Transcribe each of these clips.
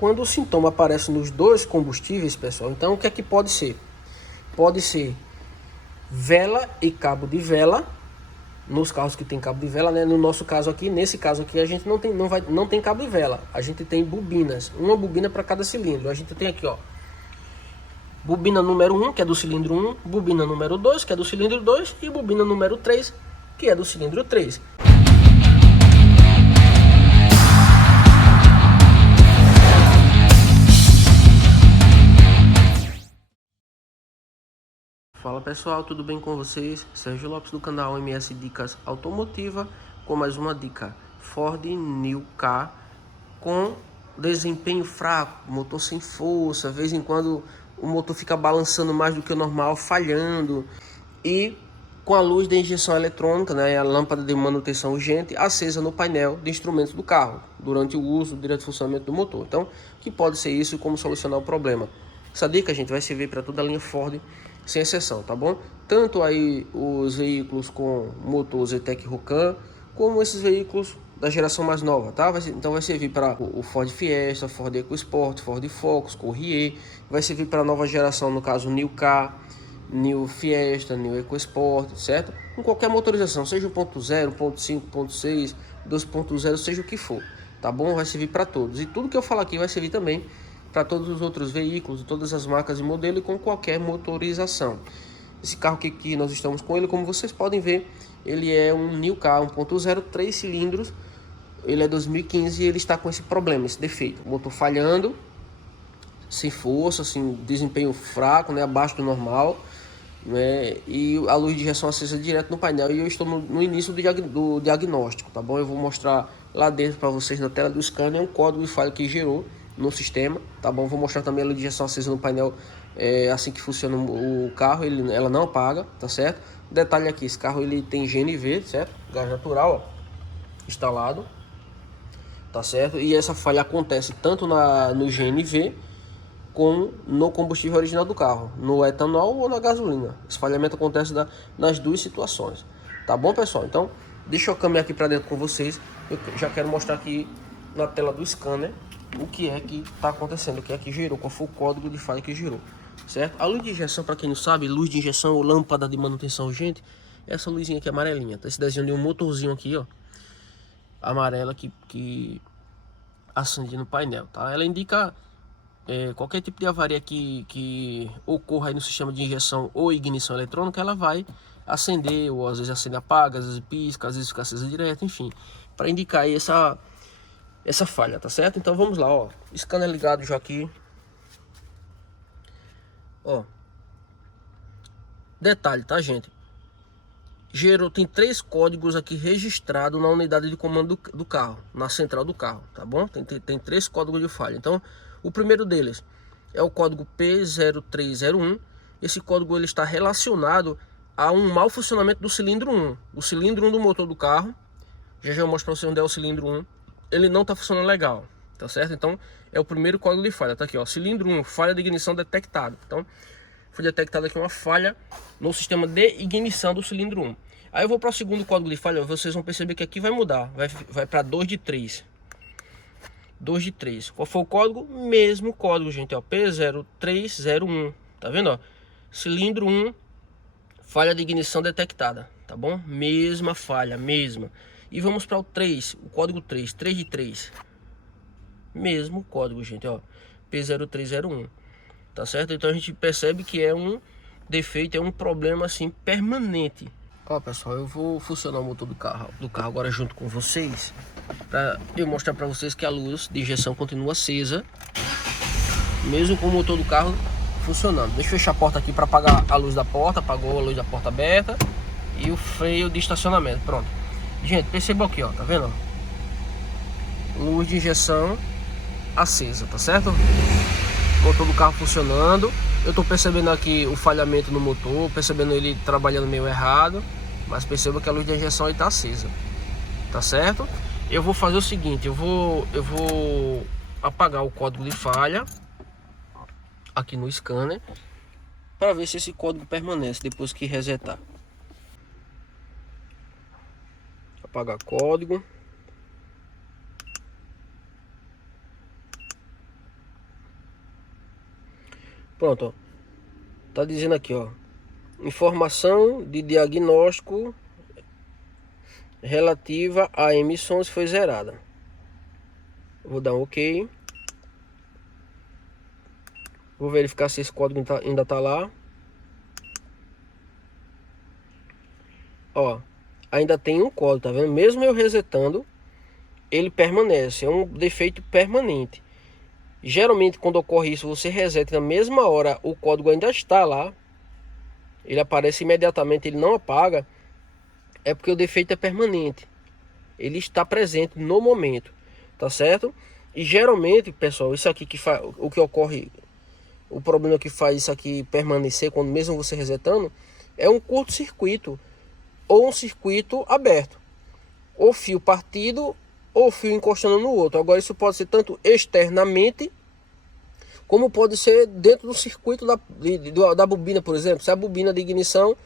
Quando o sintoma aparece nos dois combustíveis, pessoal, então o que é que pode ser? Pode ser vela e cabo de vela, nos carros que tem cabo de vela, né? No nosso caso aqui, nesse caso aqui, a gente não tem cabo de vela, a gente tem bobinas, uma bobina para cada cilindro. A gente tem aqui, ó, bobina número 1, que é do cilindro 1, bobina número 2, que é do cilindro 2, e bobina número 3, que é do cilindro 3. Fala pessoal, tudo bem com vocês? Sérgio Lopes do canal MS Dicas Automotiva, com mais uma dica Ford New Ka com desempenho fraco, motor sem força, de vez em quando o motor fica balançando mais do que o normal, falhando, e com a luz da injeção eletrônica, né, a lâmpada de manutenção urgente acesa no painel de instrumentos do carro durante o uso, durante o funcionamento do motor. Então, que pode ser isso e como solucionar o problema? Essa dica, a gente vai servir para toda a linha Ford, sem exceção, tá bom? Tanto aí os veículos com motor Zetec Rocan, como esses veículos da geração mais nova, tá? Então vai servir para o Ford Fiesta, Ford EcoSport, Ford Focus, Courier, vai servir para a nova geração, no caso New Ka, New Fiesta, New EcoSport, certo? Com qualquer motorização, seja 1.0, 1.5, 1.6, 2.0, seja o que for, tá bom? Vai servir para todos. E tudo que eu falo aqui vai servir também para todos os outros veículos, todas as marcas e modelo e com qualquer motorização. Esse carro aqui que nós estamos com ele, como vocês podem ver, ele é um New Ka 1.0, 3 cilindros, ele é 2015 e ele está com esse problema, esse defeito, o motor falhando, sem força, assim, desempenho fraco, né, abaixo do normal, né, e a luz de injeção acesa direto no painel. E eu estou no início do diagnóstico, tá bom? Eu vou mostrar lá dentro para vocês na tela do scanner um código de falha que gerou no sistema, tá bom? Vou mostrar também a luz de injeção acesa no painel, assim que funciona o carro, ela não apaga, tá certo? Detalhe aqui, esse carro ele tem GNV, certo? Gás natural, ó, instalado, tá certo? E essa falha acontece tanto no GNV como no combustível original do carro, no etanol ou na gasolina. Esse falhamento acontece nas duas situações, tá bom, pessoal? Então deixa eu caminhar aqui para dentro com vocês. Eu já quero mostrar aqui na tela do scanner o que é que está acontecendo, o que é que gerou, qual foi o código de falha que gerou, certo? A luz de injeção, para quem não sabe, luz de injeção ou lâmpada de manutenção urgente, essa luzinha aqui amarelinha, tá? Esse desenho de um motorzinho aqui, ó, amarela que acende no painel, tá? Ela indica qualquer tipo de avaria que ocorra aí no sistema de injeção ou ignição eletrônica, ela vai acender, ou às vezes acende, apaga, às vezes pisca, às vezes fica acesa direto, enfim, para indicar aí essa falha, tá certo? Então vamos lá, ó, scanner ligado já aqui, ó, detalhe, tá, gente? Tem 3 códigos aqui registrados na unidade de comando do carro, na central do carro, tá bom? Tem 3 códigos de falha. Então, o primeiro deles é o código P0301. Esse código ele está relacionado a um mau funcionamento do cilindro 1. O cilindro 1 do motor do carro, já eu mostro para você onde é o cilindro 1, ele não está funcionando legal, tá certo? Então, é o primeiro código de falha, tá aqui, ó, cilindro 1, falha de ignição detectada. Então, foi detectada aqui uma falha no sistema de ignição do cilindro 1. Aí eu vou para o segundo código de falha, vocês vão perceber que aqui vai mudar, vai para 2 de 3. 2 de 3. Qual foi o código? Mesmo código, gente, ó, P0301. Tá vendo, ó? Cilindro 1, falha de ignição detectada, tá bom? Mesma falha, mesma. E vamos para o 3, o código 3, 3 de 3. Mesmo código, gente, ó, P0301. Tá certo? Então a gente percebe que é um defeito, é um problema assim permanente. Ó, pessoal, eu vou funcionar o motor do carro agora junto com vocês, para eu mostrar para vocês que a luz de injeção continua acesa, mesmo com o motor do carro funcionando. Deixa eu fechar a porta aqui para apagar a luz da porta. Apagou a luz da porta aberta e o freio de estacionamento. Pronto, gente, perceba aqui, ó, tá vendo? Luz de injeção acesa, tá certo? Motor do carro funcionando. Eu tô percebendo aqui o falhamento no motor, percebendo ele trabalhando meio errado, mas perceba que a luz de injeção está acesa, tá certo? Eu vou fazer o seguinte, eu vou apagar o código de falha aqui no scanner para ver se esse código permanece depois que resetar. Apagar código. Pronto, ó. Tá dizendo aqui, ó. Informação de diagnóstico relativa a emissões foi zerada. Vou dar um OK. Vou verificar se esse código ainda tá lá. Ó, ainda tem um código, tá vendo? Mesmo eu resetando, ele permanece. É um defeito permanente. Geralmente, quando ocorre isso, você reseta na mesma hora, o código ainda está lá. Ele aparece imediatamente, ele não apaga. É porque o defeito é permanente. Ele está presente no momento, tá certo? E geralmente, pessoal, isso aqui que faz, o que ocorre, o problema que faz isso aqui permanecer, quando mesmo você resetando, é um curto-circuito ou um circuito aberto, ou fio partido ou fio encostando no outro. Agora isso pode ser tanto externamente, como pode ser dentro do circuito da bobina, por exemplo. Se a bobina de ignição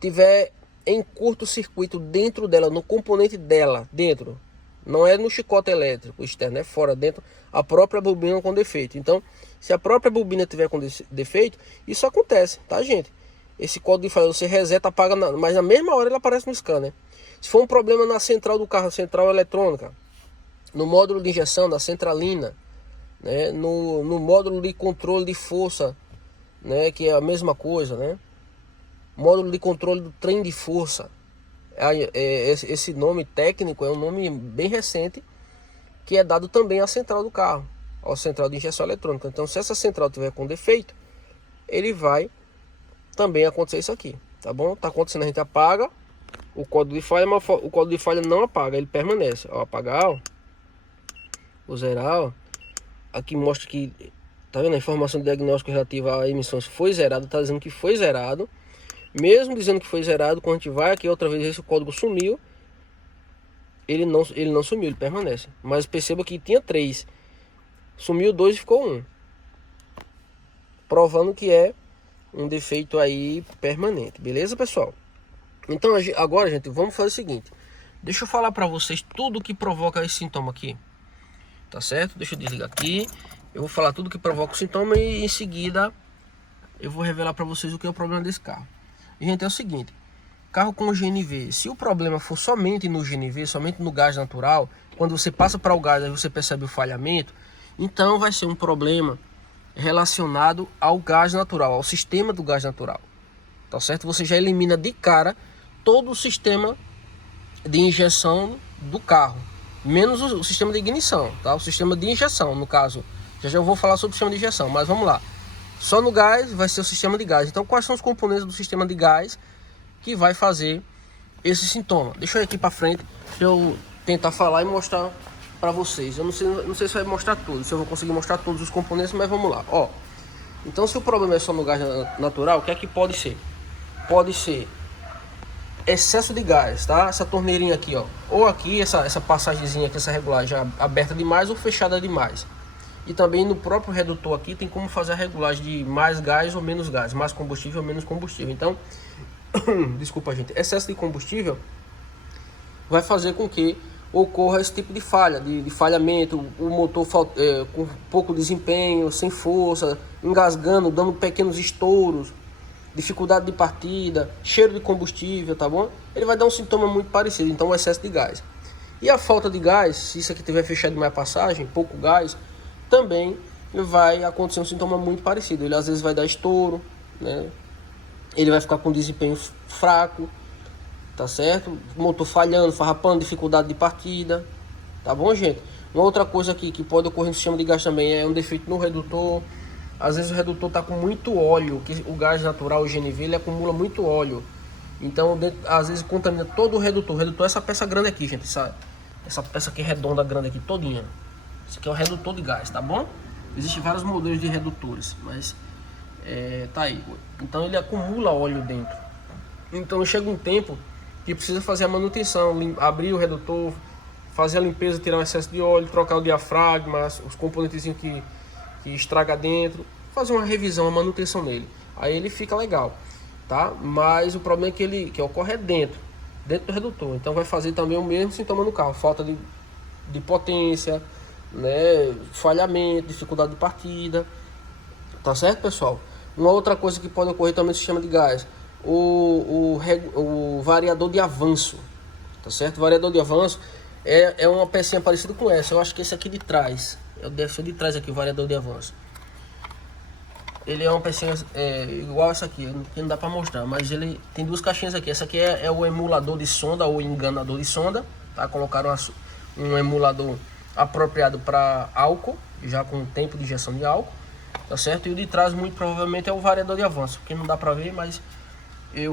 tiver em curto-circuito dentro dela, no componente dela, dentro, não é no chicote elétrico externo, é fora, dentro, a própria bobina com defeito. Então, se a própria bobina tiver com defeito, isso acontece, tá, gente? Esse código de falha você reseta, apaga, mas na mesma hora ele aparece no scanner. Se for um problema na central do carro, central eletrônica, no módulo de injeção, da centralina, né, no módulo de controle de força, né, que é a mesma coisa, né? Módulo de controle do trem de força. Esse nome técnico é um nome bem recente, que é dado também à central do carro, à central de injeção eletrônica. Então, se essa central tiver com defeito, ele vai também acontecer isso aqui, tá bom? Tá acontecendo, a gente apaga o código de falha, mas o código de falha não apaga, ele permanece. Ó, apagar, ó, o zerar, ó. Aqui mostra que, tá vendo? A informação de diagnóstico relativa a emissões foi zerada, tá dizendo que foi zerado. Mesmo dizendo que foi zerado, quando a gente vai aqui outra vez, esse código sumiu. Ele não sumiu, ele permanece. Mas perceba que tinha 3. Sumiu 2 e ficou 1. Provando que é um defeito aí permanente. Beleza, pessoal? Então agora, gente, vamos fazer o seguinte. Deixa eu falar para vocês tudo que provoca esse sintoma aqui. Tá certo? Deixa eu desligar aqui. Eu vou falar tudo que provoca o sintoma e em seguida eu vou revelar para vocês o que é o problema desse carro. Gente, é o seguinte. Carro com GNV, se o problema for somente no GNV, somente no gás natural, quando você passa para o gás e você percebe o falhamento, então vai ser um problema relacionado ao gás natural, ao sistema do gás natural. Tá certo? Você já elimina de cara todo o sistema de injeção do carro, menos o sistema de ignição, tá? O sistema de injeção, no caso, já eu vou falar sobre o sistema de injeção, mas vamos lá. Só no gás vai ser o sistema de gás. Então, quais são os componentes do sistema de gás que vai fazer esse sintoma? Deixa eu ir aqui para frente, deixa eu tentar falar e mostrar para vocês. Eu não sei se vai mostrar tudo, se eu vou conseguir mostrar todos os componentes, mas vamos lá. Ó, então, se o problema é só no gás natural, o que é que pode ser? Pode ser excesso de gás, tá? Essa torneirinha aqui, ó, ou aqui essa passagemzinha aqui, essa regulagem aberta demais ou fechada demais. E também no próprio redutor aqui tem como fazer a regulagem de mais gás ou menos gás, mais combustível ou menos combustível. Então, desculpa, gente, excesso de combustível vai fazer com que ocorra esse tipo de falha, de falhamento, o motor com pouco desempenho, sem força, engasgando, dando pequenos estouros, dificuldade de partida, cheiro de combustível, tá bom? Ele vai dar um sintoma muito parecido, então o excesso de gás. E a falta de gás, se isso aqui tiver fechado demais a passagem, pouco gás, também vai acontecer um sintoma muito parecido. Ele às vezes vai dar estouro, né? Ele vai ficar com desempenho fraco, tá certo? Motor falhando, farrapando, dificuldade de partida, tá bom, gente? Uma outra coisa aqui que pode ocorrer no sistema de gás também é um defeito no redutor. Às vezes o redutor tá com muito óleo, que o gás natural, o GNV, ele acumula muito óleo. Então, às vezes contamina todo o redutor. O redutor é essa peça grande aqui, gente, essa peça aqui redonda grande aqui, todinha. Esse aqui é o redutor de gás, tá bom? Existem vários modelos de redutores, mas tá aí. Então ele acumula óleo dentro. Então chega um tempo que precisa fazer a manutenção, abrir o redutor, fazer a limpeza, tirar o excesso de óleo, trocar o diafragma, os componentes que estraga dentro, fazer uma revisão, uma manutenção nele. Aí ele fica legal, tá? Mas o problema é que ocorre dentro do redutor. Então vai fazer também o mesmo sintoma no carro, falta de potência, né, falhamento, dificuldade de partida, tá certo, pessoal? Uma outra coisa que pode ocorrer também no sistema de gás, o variador de avanço, tá certo? O variador de avanço é uma pecinha parecida com essa. Eu acho que esse aqui de trás, deve ser de trás aqui, o variador de avanço. Ele é uma pecinha igual essa aqui, que não dá para mostrar, mas ele tem duas caixinhas aqui. Essa aqui é o emulador de sonda ou enganador de sonda, tá? Colocaram um emulador apropriado para álcool, já com tempo de injeção de álcool, tá certo? E o de trás muito provavelmente é o variador de avanço, porque não dá para ver, mas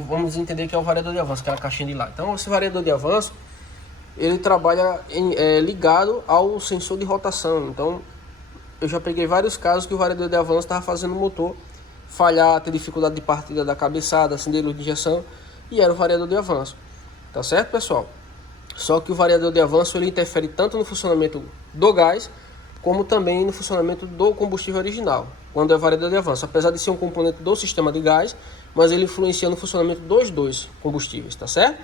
vamos entender que é o variador de avanço, aquela caixinha de lá. Então esse variador de avanço, ele trabalha ligado ao sensor de rotação. Então eu já peguei vários casos que o variador de avanço estava fazendo o motor falhar, ter dificuldade de partida da cabeçada, acender luz de injeção, e era o variador de avanço, tá certo, pessoal? Só que o variador de avanço ele interfere tanto no funcionamento do gás, como também no funcionamento do combustível original, quando é variador de avanço, apesar de ser um componente do sistema de gás, mas ele influencia no funcionamento dos dois combustíveis, tá certo?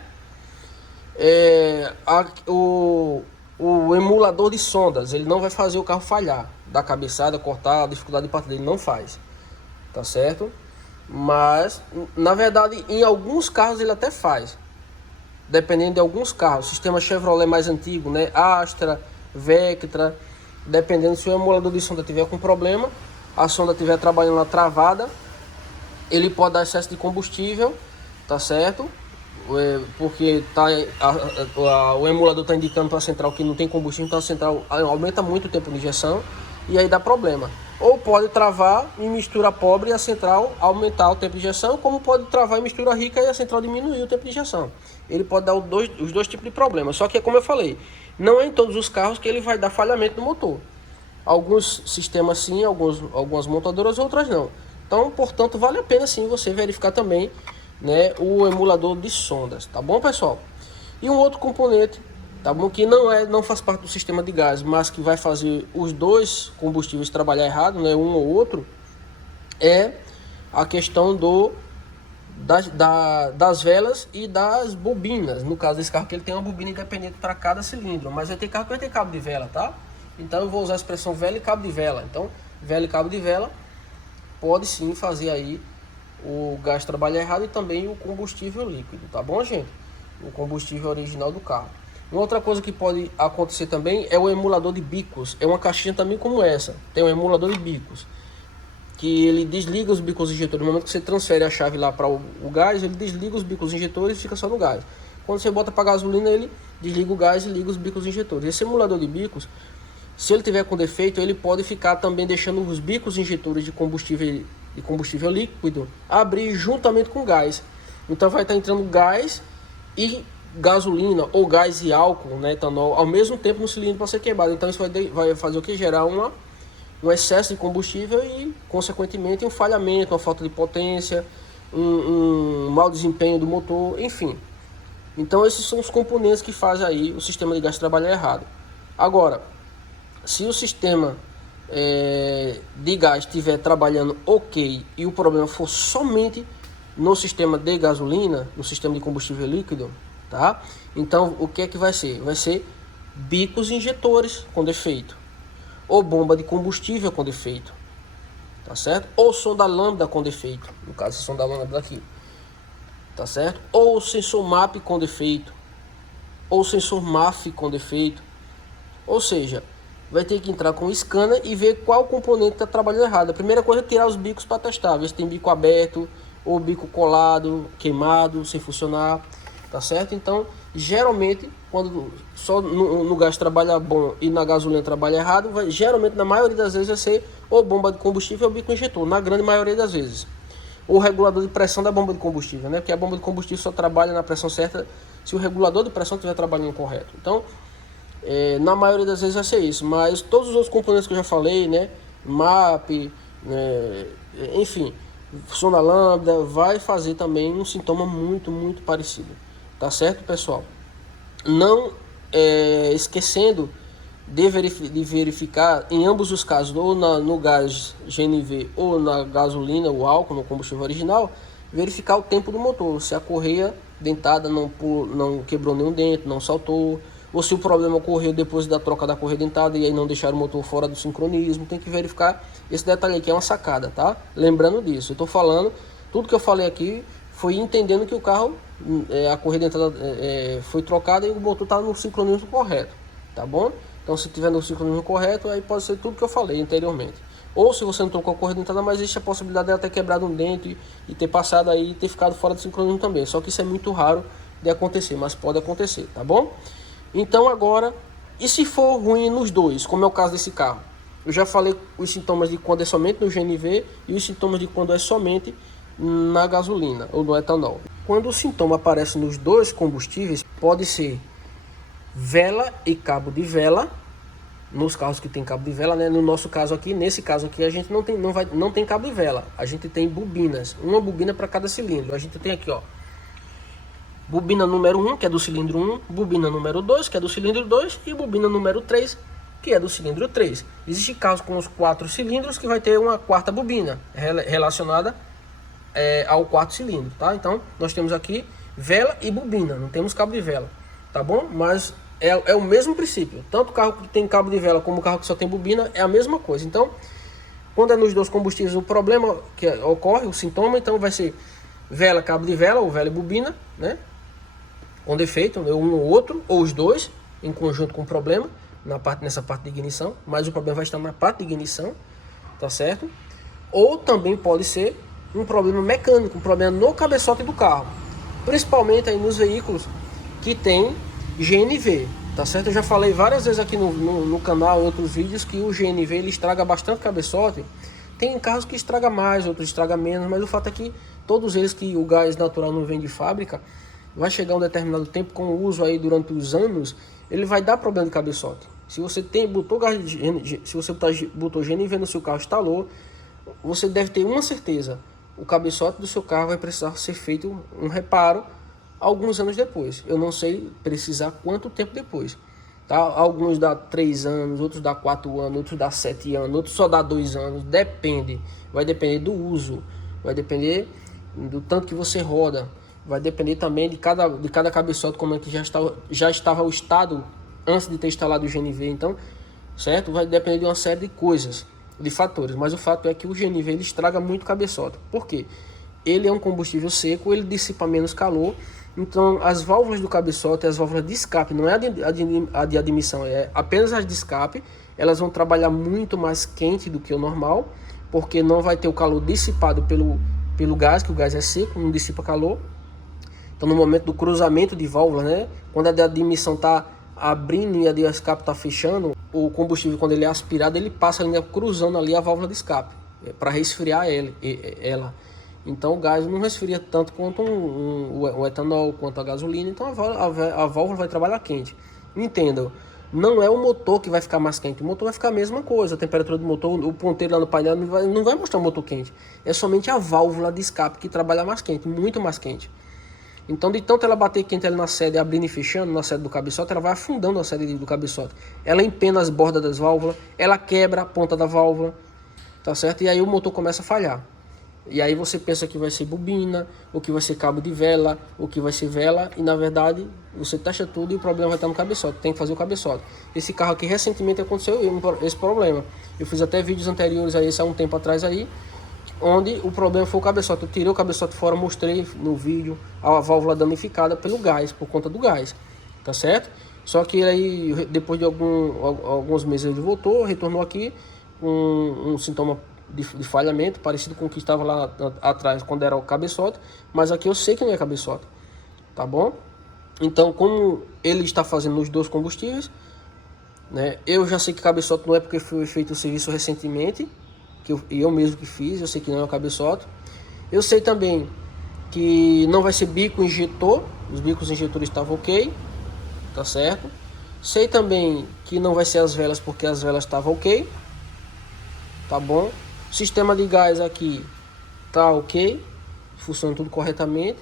O emulador de sondas, ele não vai fazer o carro falhar, da cabeçada, cortar, a dificuldade de partida, ele não faz, tá certo? Mas, na verdade, em alguns carros ele até faz, dependendo de alguns carros, sistema Chevrolet mais antigo, né, Astra, Vectra, dependendo se o emulador de sonda tiver com problema, a sonda estiver trabalhando lá travada, ele pode dar excesso de combustível, tá certo? Porque o emulador está indicando para a central que não tem combustível, então a central aumenta muito o tempo de injeção e aí dá problema. Ou pode travar em mistura pobre e a central aumentar o tempo de injeção, como pode travar em mistura rica e a central diminuir o tempo de injeção. Ele pode dar os dois tipos de problemas, só que como eu falei, não é em todos os carros que ele vai dar falhamento no motor. Alguns sistemas sim, algumas montadoras, outras não. Então, portanto, vale a pena sim você verificar também, né, o emulador de sondas, tá bom, pessoal? E um outro componente, tá bom, que não faz parte do sistema de gás, mas que vai fazer os dois combustíveis trabalhar errado, né, um ou outro, é a questão das velas e das bobinas. No caso desse carro que ele tem uma bobina independente para cada cilindro, mas vai ter carro que vai ter cabo de vela, tá? Então eu vou usar a expressão vela e cabo de vela. Então, vela e cabo de vela pode sim fazer aí o gás trabalhar errado e também o combustível líquido, tá bom, gente? O combustível original do carro. Uma outra coisa que pode acontecer também é o emulador de bicos. É uma caixinha também como essa. Tem um emulador de bicos, que ele desliga os bicos injetores. No momento que você transfere a chave lá para o gás, ele desliga os bicos injetores e fica só no gás. Quando você bota para gasolina, ele desliga o gás e liga os bicos injetores. Esse emulador de bicos, se ele tiver com defeito, ele pode ficar também deixando os bicos injetores de combustível líquido abrir juntamente com gás. Então vai estar entrando gás e gasolina, ou gás e álcool, né, etanol, ao mesmo tempo no cilindro para ser queimado. Então isso vai fazer o que? Gerar um excesso de combustível e, consequentemente, um falhamento, uma falta de potência, um mau desempenho do motor, enfim. Então esses são os componentes que fazem aí o sistema de gás trabalhar errado. Agora, se o sistema de gás estiver trabalhando ok e o problema for somente no sistema de gasolina, no sistema de combustível líquido, tá? Então o que é que vai ser? Vai ser bicos injetores com defeito, ou bomba de combustível com defeito, tá certo? Ou sonda lambda com defeito, no caso a sonda lambda aqui, tá certo? Ou sensor MAP com defeito, ou sensor MAF com defeito, ou seja, vai ter que entrar com o scanner e ver qual componente está trabalhando errado. A primeira coisa é tirar os bicos para testar, ver se tem bico aberto ou bico colado, queimado, sem funcionar, tá certo? Então, geralmente, quando só no gás trabalha bom e na gasolina trabalha errado, geralmente, na maioria das vezes, vai ser ou bomba de combustível ou bico injetor, na grande maioria das vezes. Ou regulador de pressão da bomba de combustível, né? Porque a bomba de combustível só trabalha na pressão certa se o regulador de pressão estiver trabalhando correto. Então, na maioria das vezes vai ser isso, mas todos os outros componentes que eu já falei, né, MAP, enfim, sonda lambda, vai fazer também um sintoma muito parecido, tá certo, pessoal? Não esquecendo de verificar em ambos os casos, ou no gás GNV ou na gasolina, o álcool, no combustível original, verificar o tempo do motor, se a correia dentada não quebrou nenhum dente, não saltou, ou se o problema ocorreu depois da troca da correia dentada e aí não deixaram o motor fora do sincronismo. Tem que verificar esse detalhe aqui, é uma sacada, tá? Lembrando disso, eu tô falando, tudo que eu falei aqui foi entendendo que o carro, a correia dentada foi trocada e o motor tá no sincronismo correto, tá bom? Então se tiver no sincronismo correto, aí pode ser tudo que eu falei anteriormente. Ou se você não trocou a correia dentada, mas existe a possibilidade dela ter quebrado um dente e ter passado aí e ter ficado fora do sincronismo também. Só que isso é muito raro de acontecer, mas pode acontecer, tá bom? Então agora, e se for ruim nos dois, como é o caso desse carro? Eu já falei os sintomas de quando é somente no GNV e os sintomas de quando é somente na gasolina ou no etanol. Quando o sintoma aparece nos dois combustíveis, pode ser vela e cabo de vela, nos carros que tem cabo de vela, né? No nosso caso aqui, nesse caso aqui, a gente não tem cabo de vela, a gente tem bobinas, uma bobina para cada cilindro. A gente tem aqui, ó, bobina número 1, que é do cilindro 1, bobina número 2, que é do cilindro 2, e bobina número 3, que é do cilindro 3. Existem carros com os 4 cilindros que vai ter uma quarta bobina relacionada ao quarto cilindro, tá? Então, nós temos aqui vela e bobina, não temos cabo de vela, tá bom? Mas é o mesmo princípio, tanto o carro que tem cabo de vela como o carro que só tem bobina é a mesma coisa. Então, quando é nos dois combustíveis, o problema que ocorre, o sintoma, então vai ser vela, cabo de vela, ou vela e bobina, né? Com defeito, um ou outro, ou os dois, em conjunto com o problema, nessa parte de ignição, mas o problema vai estar na parte de ignição, tá certo? Ou também pode ser um problema mecânico, um problema no cabeçote do carro, principalmente aí nos veículos que tem GNV, tá certo? Eu já falei várias vezes aqui no canal, em outros vídeos, que o GNV ele estraga bastante o cabeçote. Tem carros que estraga mais, outros estraga menos, mas o fato é que todos eles que o gás natural não vem de fábrica, vai chegar um determinado tempo, com o uso aí durante os anos, ele vai dar problema de cabeçote. Se você botou GNV no seu carro, instalou, você deve ter uma certeza: o cabeçote do seu carro vai precisar ser feito um reparo alguns anos depois. Eu não sei precisar quanto tempo depois, tá? Alguns dá 3 anos, outros dá 4 anos, outros dá 7 anos, outros só dá 2 anos, depende. Vai depender do uso, vai depender do tanto que você roda, vai depender também de cada cabeçote, como é que já estava o estado antes de ter instalado o GNV. Então, certo? Vai depender de uma série de coisas, de fatores, mas o fato é que o GNV ele estraga muito o cabeçote. Por quê? Ele é um combustível seco, ele dissipa menos calor, então as válvulas do cabeçote, as válvulas de escape, não é a de admissão, é apenas as de escape, elas vão trabalhar muito mais quente do que o normal, porque não vai ter o calor dissipado pelo gás, que o gás é seco, não dissipa calor. Então no momento do cruzamento de válvula, né, quando a de admissão está abrindo e a de escape está fechando, o combustível, quando ele é aspirado, ele passa ainda cruzando ali a válvula de escape, para resfriar ela. Então o gás não resfria tanto quanto o etanol, quanto a gasolina. Então a válvula vai trabalhar quente. Entenda, não é o motor que vai ficar mais quente, o motor vai ficar a mesma coisa. A temperatura do motor, o ponteiro lá no painel não vai mostrar o motor quente. É somente a válvula de escape que trabalha mais quente, muito mais quente. Então, de tanto ela bater quente ali na sede, abrindo e fechando na sede do cabeçote, ela vai afundando a sede do cabeçote. Ela empena as bordas das válvulas, ela quebra a ponta da válvula, tá certo? E aí o motor começa a falhar. E aí você pensa que vai ser bobina, ou que vai ser cabo de vela, ou que vai ser vela, e na verdade você testa tudo e o problema vai estar no cabeçote, tem que fazer o cabeçote. Esse carro aqui recentemente aconteceu esse problema. Eu fiz até vídeos anteriores a esse há um tempo atrás aí, onde o problema foi o cabeçote. Eu tirei o cabeçote fora, mostrei no vídeo a válvula danificada pelo gás, por conta do gás, tá certo? Só que aí, depois de alguns meses, ele voltou, retornou aqui um sintoma de falhamento, parecido com o que estava lá atrás, quando era o cabeçote, mas aqui eu sei que não é cabeçote, tá bom? Então, como ele está fazendo nos dois combustíveis, né, eu já sei que cabeçote não é, porque foi feito o serviço recentemente, que eu mesmo que fiz, eu sei que não é o cabeçote. Eu sei também que não vai ser bico injetor, os bicos injetores estavam ok, tá certo? Sei também que não vai ser as velas, porque as velas estavam ok, tá bom? O sistema de gás aqui tá ok, funciona tudo corretamente,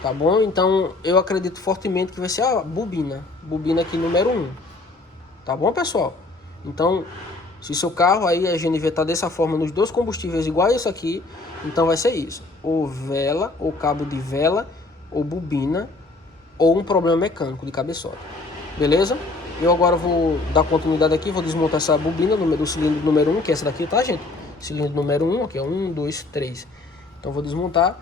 tá bom? Então eu acredito fortemente que vai ser a bobina aqui número 1, tá bom, pessoal? Então, se seu carro aí a GNV tá dessa forma nos dois combustíveis igual a isso aqui, então vai ser isso: ou vela, ou cabo de vela, ou bobina, ou um problema mecânico de cabeçote. beleza? Eu agora vou dar continuidade aqui, vou desmontar essa bobina do cilindro número 1, que é essa daqui, tá, gente? Cilindro número 1, aqui é 1, 2, 3. Então vou desmontar,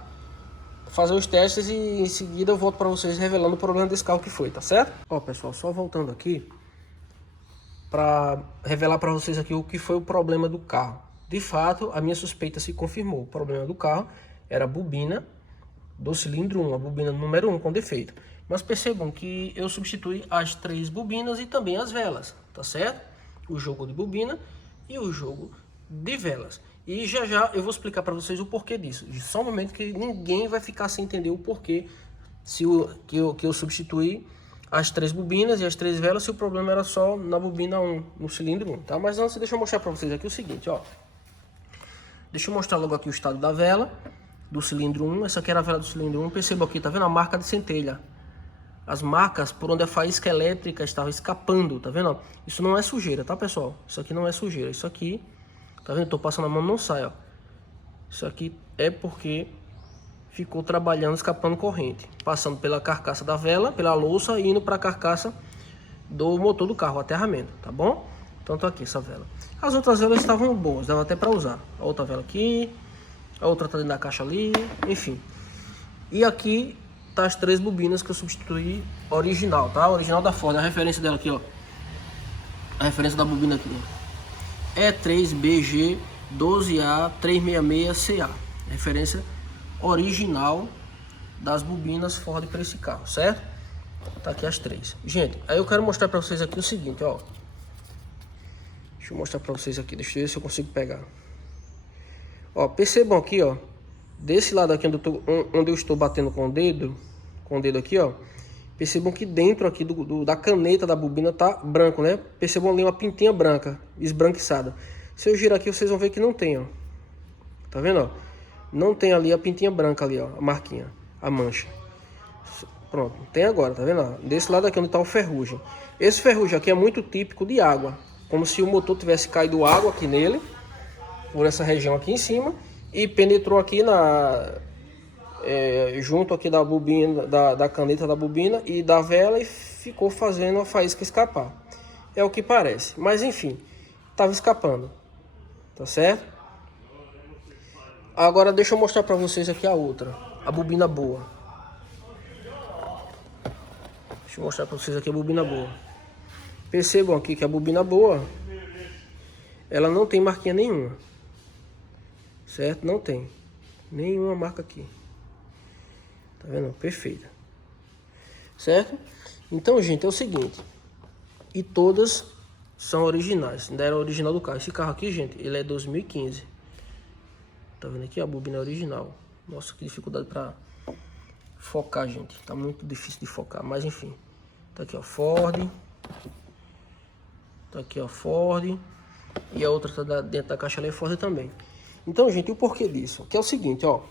fazer os testes e em seguida eu volto para vocês revelando o problema desse carro que foi, tá certo? Ó, pessoal, só voltando aqui para revelar para vocês aqui o que foi o problema do carro. De fato, a minha suspeita se confirmou. O problema do carro era a bobina do cilindro 1, a bobina número 1 com defeito. Mas percebam que eu substituí as 3 bobinas e também as velas, tá certo? O jogo de bobina e o jogo de velas. E já já eu vou explicar para vocês o porquê disso. Só um momento que ninguém vai ficar sem entender o porquê que eu substituí as 3 bobinas e as 3 velas, se o problema era só na bobina 1, no cilindro 1, tá? Mas antes deixa eu mostrar para vocês aqui o seguinte, ó. Deixa eu mostrar logo aqui o estado da vela do cilindro 1. Essa aqui era a vela do cilindro 1. Perceba aqui, tá vendo a marca de centelha? As marcas por onde a faísca elétrica estava escapando, tá vendo? Isso não é sujeira, tá, pessoal? Isso aqui não é sujeira. Isso aqui, tá vendo? Tô passando a mão, não sai, ó. Isso aqui é porque ficou trabalhando, escapando corrente, passando pela carcaça da vela, pela louça e indo para a carcaça do motor do carro, o aterramento, tá bom? Então tá aqui essa vela. As outras velas estavam boas, dava até para usar. A outra vela aqui, a outra tá dentro da caixa ali, enfim. E aqui tá as 3 bobinas que eu substituí original, tá? Original da Ford, a referência dela aqui, ó. A referência da bobina aqui é 3BG12A366CA. Referência original das bobinas Ford para esse carro, certo? Tá aqui as 3. Gente, aí eu quero mostrar para vocês aqui o seguinte, ó. Deixa eu mostrar para vocês aqui, deixa eu ver se eu consigo pegar. Ó, percebam aqui, ó. Desse lado aqui onde eu estou batendo com o dedo aqui, ó. Percebam que dentro aqui da caneta da bobina tá branco, né? Percebam ali uma pintinha branca, esbranquiçada. Se eu girar aqui, vocês vão ver que não tem, ó. Tá vendo, ó? Não tem ali a pintinha branca ali, ó, a marquinha, a mancha. Pronto, tem agora, tá vendo? Ó? Desse lado aqui onde tá o ferrugem. Esse ferrugem aqui é muito típico de água. Como se o motor tivesse caído água aqui nele, por essa região aqui em cima, e penetrou aqui junto aqui da bobina, da caneta da bobina e da vela e ficou fazendo a faísca escapar. É o que parece, mas enfim, tava escapando, tá certo? Agora deixa eu mostrar para vocês aqui a outra, a bobina boa. Deixa eu mostrar para vocês aqui a bobina boa. Percebam aqui que a bobina boa, ela não tem marquinha nenhuma, certo? Não tem nenhuma marca aqui, tá vendo? Perfeita, certo? Então, gente, é o seguinte, e todas são originais, ainda era original do carro. Esse carro aqui, gente, ele é 2015. Tá vendo aqui a bobina original? Nossa, que dificuldade para focar, gente. Tá muito difícil de focar, mas enfim. Tá aqui, ó, Ford. Tá aqui, ó, Ford. E a outra tá dentro da caixa ali, é Ford também. Então, gente, o porquê disso? Que é o seguinte, ó.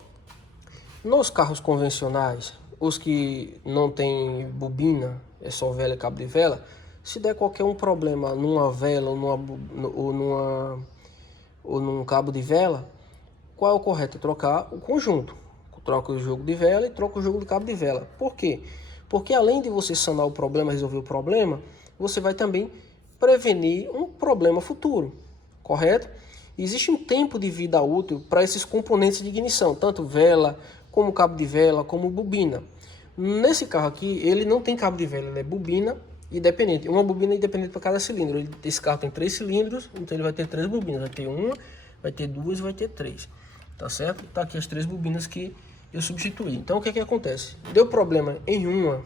Nos carros convencionais, os que não tem bobina, é só vela e cabo de vela, se der qualquer um problema numa vela ou num cabo de vela, qual é o correto? Trocar o conjunto. Troca o jogo de vela e troca o jogo de cabo de vela. Por quê? Porque além de você sanar o problema, resolver o problema, você vai também prevenir um problema futuro. Correto? Existe um tempo de vida útil para esses componentes de ignição, tanto vela, como cabo de vela, como bobina. Nesse carro aqui, ele não tem cabo de vela, ele é bobina independente. Uma bobina independente para cada cilindro. Esse carro tem 3 cilindros, então ele vai ter 3 bobinas. Vai ter uma, vai ter 2 e vai ter 3. Tá certo? Tá aqui as 3 bobinas que eu substituí. Então o que acontece? Deu problema em uma,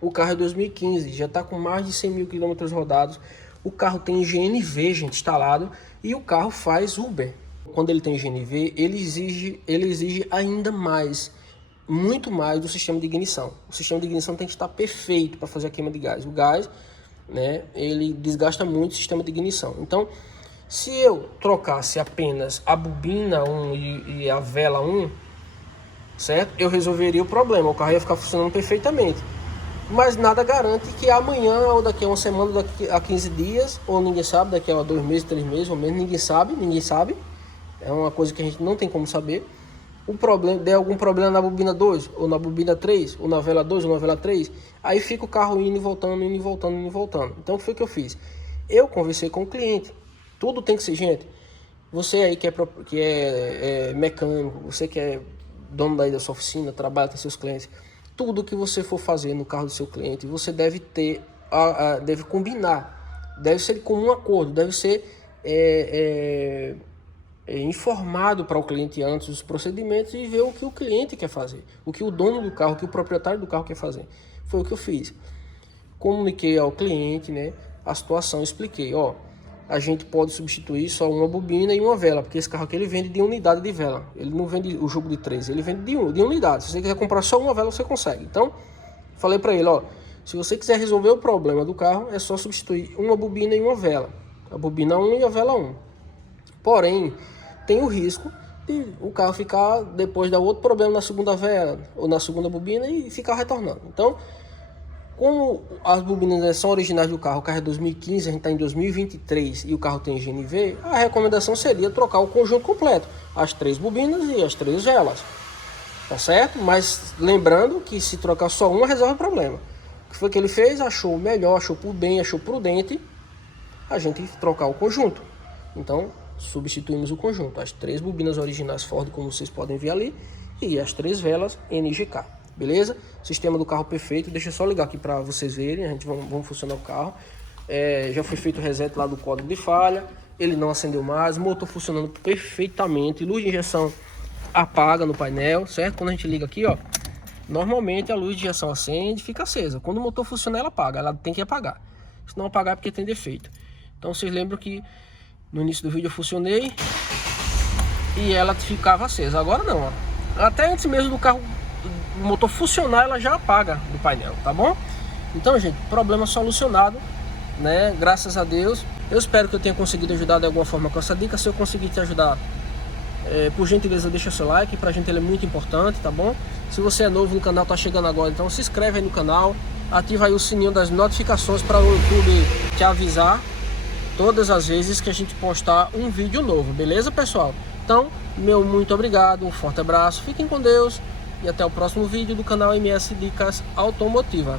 o carro é 2015, já tá com mais de 100 mil quilômetros rodados. O carro tem GNV, gente, instalado, e o carro faz Uber. Quando ele tem GNV, ele exige ainda mais, muito mais do sistema de ignição. O sistema de ignição tem que estar perfeito para fazer a queima de gás. O gás, né, ele desgasta muito o sistema de ignição. Então, se eu trocasse apenas a bobina 1 e a vela 1, certo? Eu resolveria o problema, o carro ia ficar funcionando perfeitamente. Mas nada garante que amanhã, ou daqui a uma semana, daqui a 15 dias, ou ninguém sabe, daqui a 2 meses, 3 meses, ou menos, ninguém sabe. É uma coisa que a gente não tem como saber. o problema, der algum problema na bobina 2, ou na bobina 3, ou na vela 2, ou na vela 3, aí fica o carro indo e voltando, indo e voltando, indo e voltando. Então o que foi que eu fiz? Eu conversei com o cliente. Tudo tem que ser, gente. Você aí que é mecânico, você que é dono daí da sua oficina, trabalha com seus clientes, tudo que você for fazer no carro do seu cliente, você deve ter, deve combinar, deve ser de comum acordo, deve ser informado para o cliente antes dos procedimentos e ver o que o cliente quer fazer, o que o dono do carro, o que o proprietário do carro quer fazer. Foi o que eu fiz. Comuniquei ao cliente, né, a situação, expliquei, ó, a gente pode substituir só uma bobina e uma vela, porque esse carro aqui ele vende de unidade de vela, ele não vende o jogo de 3, ele vende de unidade. Se você quiser comprar só uma vela, você consegue. Então, falei para ele, ó, se você quiser resolver o problema do carro, é só substituir uma bobina e uma vela, a bobina 1 e a vela 1. Porém, tem o risco de o carro ficar, depois dar outro problema na segunda vela ou na segunda bobina e ficar retornando. Então, como as bobinas são originais do carro, o carro é 2015, a gente está em 2023 e o carro tem GNV, a recomendação seria trocar o conjunto completo, as 3 bobinas e as 3 velas, tá certo? Mas lembrando que se trocar só uma resolve o problema. O que foi que ele fez? Achou melhor, achou por bem, achou prudente a gente trocar o conjunto. Então substituímos o conjunto, as 3 bobinas originais Ford, como vocês podem ver ali, e as 3 velas NGK. Beleza? Sistema do carro perfeito. Deixa eu só ligar aqui para vocês verem. A gente vamos funcionar o carro. Já foi feito o reset lá do código de falha. Ele não acendeu mais. Motor funcionando perfeitamente. Luz de injeção apaga no painel, certo? Quando a gente liga aqui, ó, normalmente a luz de injeção acende e fica acesa. Quando o motor funciona, ela apaga. Ela tem que apagar. Se não apagar é porque tem defeito. Então vocês lembram que no início do vídeo eu funcionei e ela ficava acesa. Agora não, ó. Até antes mesmo do carro, o motor funcionar, ela já apaga do painel, tá bom? Então, gente, problema solucionado, né? Graças a Deus. Eu espero que eu tenha conseguido ajudar de alguma forma com essa dica. Se eu conseguir te ajudar, por gentileza, deixa seu like, pra gente ele é muito importante, tá bom? Se você é novo no canal, tá chegando agora, então se inscreve aí no canal, ativa aí o sininho das notificações para o YouTube te avisar todas as vezes que a gente postar um vídeo novo, beleza, pessoal? Então, meu muito obrigado, um forte abraço, fiquem com Deus e até o próximo vídeo do canal MS Dicas Automotiva.